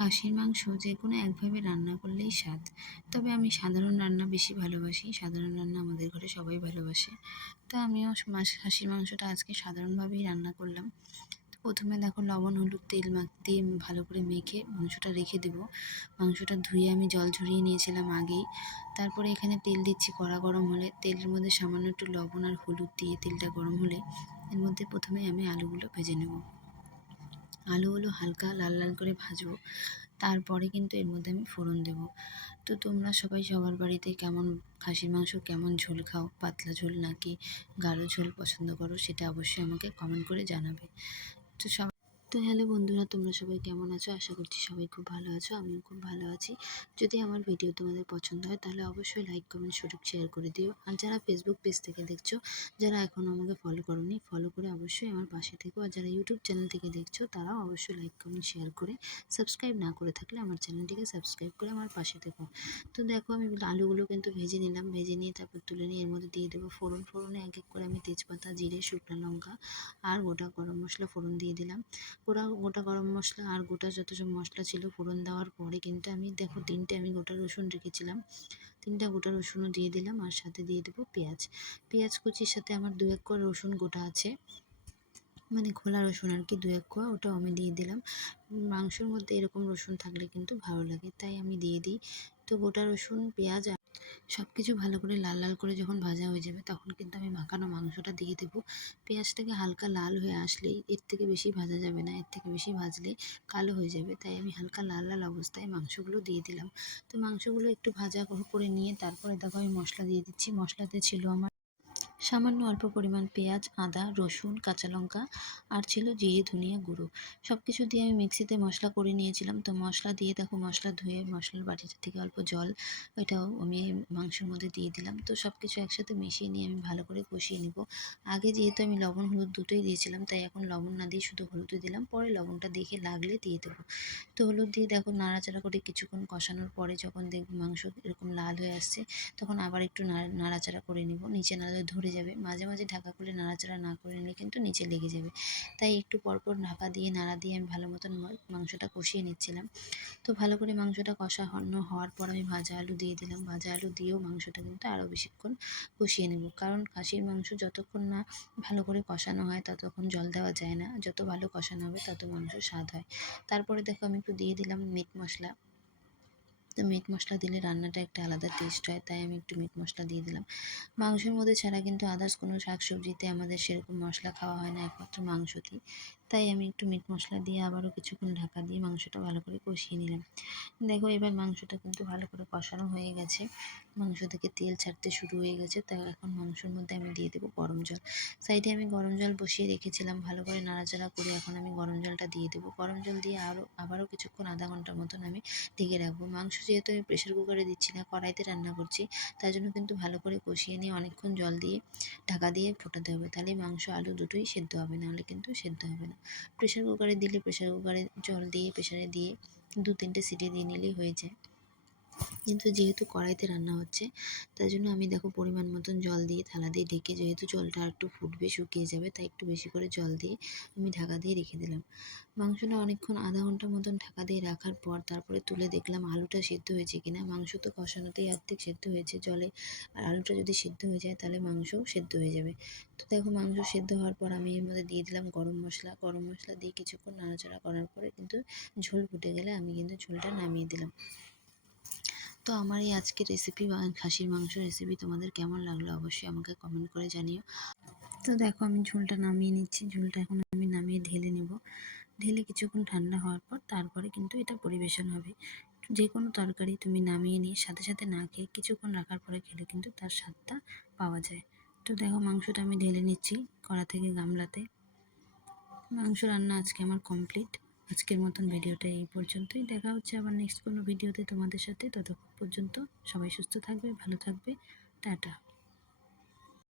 খাসির মাংস যে কোনো একভাবে রান্না করলেই স্বাদ। তবে আমি সাধারণ রান্না বেশি ভালোবাসি, সাধারণ রান্না আমাদের ঘরে সবাই ভালোবাসে। তো আমিও খাসির মাংসটা আজকে সাধারণভাবেই রান্না করলাম। প্রথমে দেখো লবণ, হলুদ, তেল মাখ দিয়ে ভালো করে মেখে মাংসটা রেখে দেবো। মাংসটা ধুয়ে আমি জল ঝরিয়ে নিয়েছিলাম আগেই। তারপরে এখানে তেল দিচ্ছি কড়া গরম হলে। তেলের মধ্যে সামান্য একটু লবণ আর হলুদ দিয়ে তেলটা গরম হলে এর মধ্যে প্রথমে আমি আলুগুলো ভেজে নেব। আলুগুলো হালকা লাল লাল করে ভাজবো। তারপরে কিন্তু এর মধ্যে আমি ফোড়ন দেবো। তো তোমরা সবাই সবার বাড়িতে কেমন খাসির মাংস, কেমন ঝোল খাও? পাতলা ঝোল নাকি গাঢ় ঝোল পছন্দ করো? সেটা অবশ্যই আমাকে কমেন্ট করে জানাবে। তো সব তো হ্যালো বন্ধুরা, তোমরা সবাই কেমন আছো? আশা করছি সবাই খুব ভালো আছো, আমিও খুব ভালো আছি। যদি আমার ভিডিও তোমাদের পছন্দ হয়, তাহলে অবশ্যই লাইক কমেন্ট সুযোগ শেয়ার করে দিও। আর যারা ফেসবুক পেজ থেকে দেখছ, যারা এখনও আমাকে ফলো করোনি ফলো করে অবশ্যই আমার পাশে থেকো। আর যারা ইউটিউব চ্যানেল থেকে দেখছ, তারাও অবশ্যই লাইক কমেন্ট শেয়ার করে সাবস্ক্রাইব না করে থাকলে আমার চ্যানেলটিকে সাবস্ক্রাইব করে আমার পাশে থেকো। তো দেখো, আমি আলুগুলো কিন্তু ভেজে নিলাম, ভেজে নিয়ে তারপর তুলে নিয়ে এর মধ্যে দিয়ে দেবো ফোড়ন। ফোড়নে এক এক করে আমি তেজপাতা, জিরে, শুকনো লঙ্কা আর গোটা গরম মশলা ফোড়ন দিয়ে দিলাম। গোটা গোটা গরম মশলা আর গোটা যত সব মশলা ছিল ফোড়ন দেওয়ার পরে কিন্তু আমি দেখো তিনটে আমি গোটা রসুন রেখেছিলাম। তিনটা গোটা রসুনও দিয়ে দিলাম আর সাথে দিয়ে দেবো পেঁয়াজ। পেঁয়াজ কুচির সাথে আমার দু এক কোয়া রসুন গোটা আছে। মানে খোলা রসুন আর কি দু এক কোয়া ওটাও আমি দিয়ে দিলাম। মাংসর মধ্যে এরকম রসুন থাকলে কিন্তু ভালো লাগে, তাই আমি দিয়ে দিই। তো গোটা রসুন, পেঁয়াজ সব কিছু ভালো করে লাল লাল করে যখন ভাজা হয়ে যাবে তখন কিন্তু আমি মাখানো মাংসটা দিয়ে দেবো। পেঁয়াজটাকে হালকা লাল হয়ে আসলেই এর থেকে বেশি ভাজা যাবে না, এর থেকে বেশি ভাজলে কালো হয়ে যাবে, তাই আমি হালকা লাল লাল অবস্থায় মাংসগুলো দিয়ে দিলাম। তো মাংসগুলো একটু ভাজা করে নিয়ে তারপরে দেখো আমি মশলা দিয়ে দিচ্ছি, মশলাতে ছিল আমার সামান্য অল্প পরিমাণ পেঁয়াজ, আদা, রসুন, কাঁচা লঙ্কা আর ছিল জিরে, ধনিয়া গুঁড়ো। সব কিছু দিয়ে আমি মিক্সিতে মশলা করে নিয়েছিলাম। তো মশলা দিয়ে দেখো, মশলা ধুয়ে মশলার বাটিটা থেকে অল্প জল এটাও আমি মাংসের মধ্যে দিয়ে দিলাম। তো সব কিছু একসাথে মিশিয়ে নিয়ে আমি ভালো করে কষিয়ে নিব। আগে যেহেতু আমি লবণ, হলুদ দুটোই দিয়েছিলাম, তাই এখন লবণ না দিয়ে শুধু হলুদ দিলাম। পরে লবণটা দেখে লাগলে দিয়ে দেবো। তো হলুদ দিয়ে দেখো, নাড়াচাড়া করে কিছুক্ষণ কষানোর পরে যখন দেখব মাংস এরকম লাল হয়ে আসছে, তখন আবার একটু নাড়াচাড়া করে নিব। নিচে নাড়লে ধরে যাবে। মাঝে মাঝে ঢাকা খুলে নাড়াচাড়া না করে নিলে কিন্তু নিচে লেগে যাবে। তাই একটু পরপর ঢাকা দিয়ে, নাড়া দিয়ে আমি ভালো মতন মাংসটা কষিয়ে নিচ্ছিলাম। তো ভালো করে মাংসটা কষানো হওয়ার পর আমি ভাজা আলু দিয়ে দিলাম। ভাজা আলু দিয়েও মাংসটা কিন্তু আরও বেশিক্ষণ কষিয়ে নেব। কারণ খাসির মাংস যতক্ষণ না ভালো করে কষানো হয়, ততক্ষণ জল দেওয়া যায় না। যত ভালো কষানো হবে, তত মাংস স্বাদ হয়। তারপরে দেখো আমি একটু দিয়ে দিলাম মিট মশলা। তো মিট মশলা দিলে রান্নাটা একটা আলাদা টেস্ট হয়, তাই আমি একটু মিট মশলা দিয়ে দিলাম। মাংসের মধ্যে ছাড়া কিন্তু আদার্স কোনো শাক সবজিতে আমাদের সেরকম মশলা খাওয়া হয় না, একমাত্র মাংসতেই। তাই আমি একটু মিট মশলা দিয়ে আবারও কিছুক্ষণ ঢাকা দিয়ে মাংসটা ভালো করে কষিয়ে নিলাম। দেখো এবার মাংসটা কিন্তু ভালো করে কষানো হয়ে গেছে। মাংস থেকে তেল ছাড়তে শুরু হয়ে গেছে। তা এখন মাংসের মধ্যে আমি দিয়ে দেবো গরম জল। সাইডে আমি গরম জল বসিয়ে রেখেছিলাম ভালো করে নাড়াচাড়া করে এখন আমি গরম জলটা দিয়ে দেবো। গরম জল দিয়ে আরও আবারও কিছুক্ষণ আধা ঘণ্টার মতন আমি ঢেকে রাখব। মাংস যেহেতু আমি প্রেশার কুকারে দিচ্ছি না, কড়াইতে রান্না করছি, তার জন্য কিন্তু ভালো করে কষিয়ে নিয়ে অনেকক্ষণ জল দিয়ে ঢাকা দিয়ে ফোটাতে হবে। তাহলে মাংস আলু দুটোই সেদ্ধ হবে, নাহলে কিন্তু সেদ্ধ হবে না। প্রেশার কুকারে দিলে প্রেশার কুকারে জল দিয়ে প্রেশারে দিয়ে দু তিনটে সিটি দিয়ে নিলেই হয়ে যায়। কিন্তু যেহেতু কড়াইতে রান্না হচ্ছে তাই জন্য আমি দেখো পরিমাণ মতন জল দিয়ে থালা দিয়ে ঢেকে যেহেতু জলটা একটু ফুটবে, শুকিয়ে যাবে, তাই একটু বেশি করে জল দিয়ে আমি ঢাকা দিয়ে রেখে দিলাম। মাংসটা অনেকক্ষণ আধা ঘণ্টার মতন ঢাকা দিয়ে রাখার পর তারপরে তুলে দেখলাম আলুটা সেদ্ধ হয়েছে কিনা। মাংস তো কষানোতেই অর্ধেক সেদ্ধ হয়েছে জলে। আর আলুটা যদি সেদ্ধ হয়ে যায় তাহলে মাংসও সেদ্ধ হয়ে যাবে। তো দেখো মাংস সেদ্ধ হওয়ার পর আমি এর মধ্যে দিয়ে দিলাম গরম মশলা। গরম মশলা দিয়ে কিছুক্ষণ নাড়াচাড়া করার পরে কিন্তু ঝোল ফুটে গেলে আমি কিন্তু ঝোলটা নামিয়ে দিলাম। তো আমার এই আজকের রেসিপি খাসির মাংস রেসিপি তোমাদের কেমন লাগল অবশ্যই আমাকে কমেন্ট করে জানিও। তো দেখো আমি ঝোলটা নামিয়ে নিচ্ছি। ঝোলটা এখন আমি নামিয়ে ঢেলে নেব। ঢেলে কিছুক্ষণ ঠান্ডা হওয়ার পর তারপরে কিন্তু এটা পরিবেশন হবে। যে কোনো তরকারি তুমি নামিয়ে নিয়ে সাথে সাথে না খেয়ে কিছুক্ষণ রাখার পরে খেলে কিন্তু তার স্বাদটা পাওয়া যায়। তো দেখো মাংসটা আমি ঢেলে নিচ্ছি কড়া থেকে গামলাতে। মাংস রান্না আজকে আমার কমপ্লিট আজকের মতন ভিডিওটা এই পর্যন্তই। দেখা হচ্ছে আবার নেক্সট কোনো ভিডিওতে তোমাদের সাথে। ততক্ষণ পর্যন্ত সবাই সুস্থ থাকবে, ভালো থাকবে। টাটা।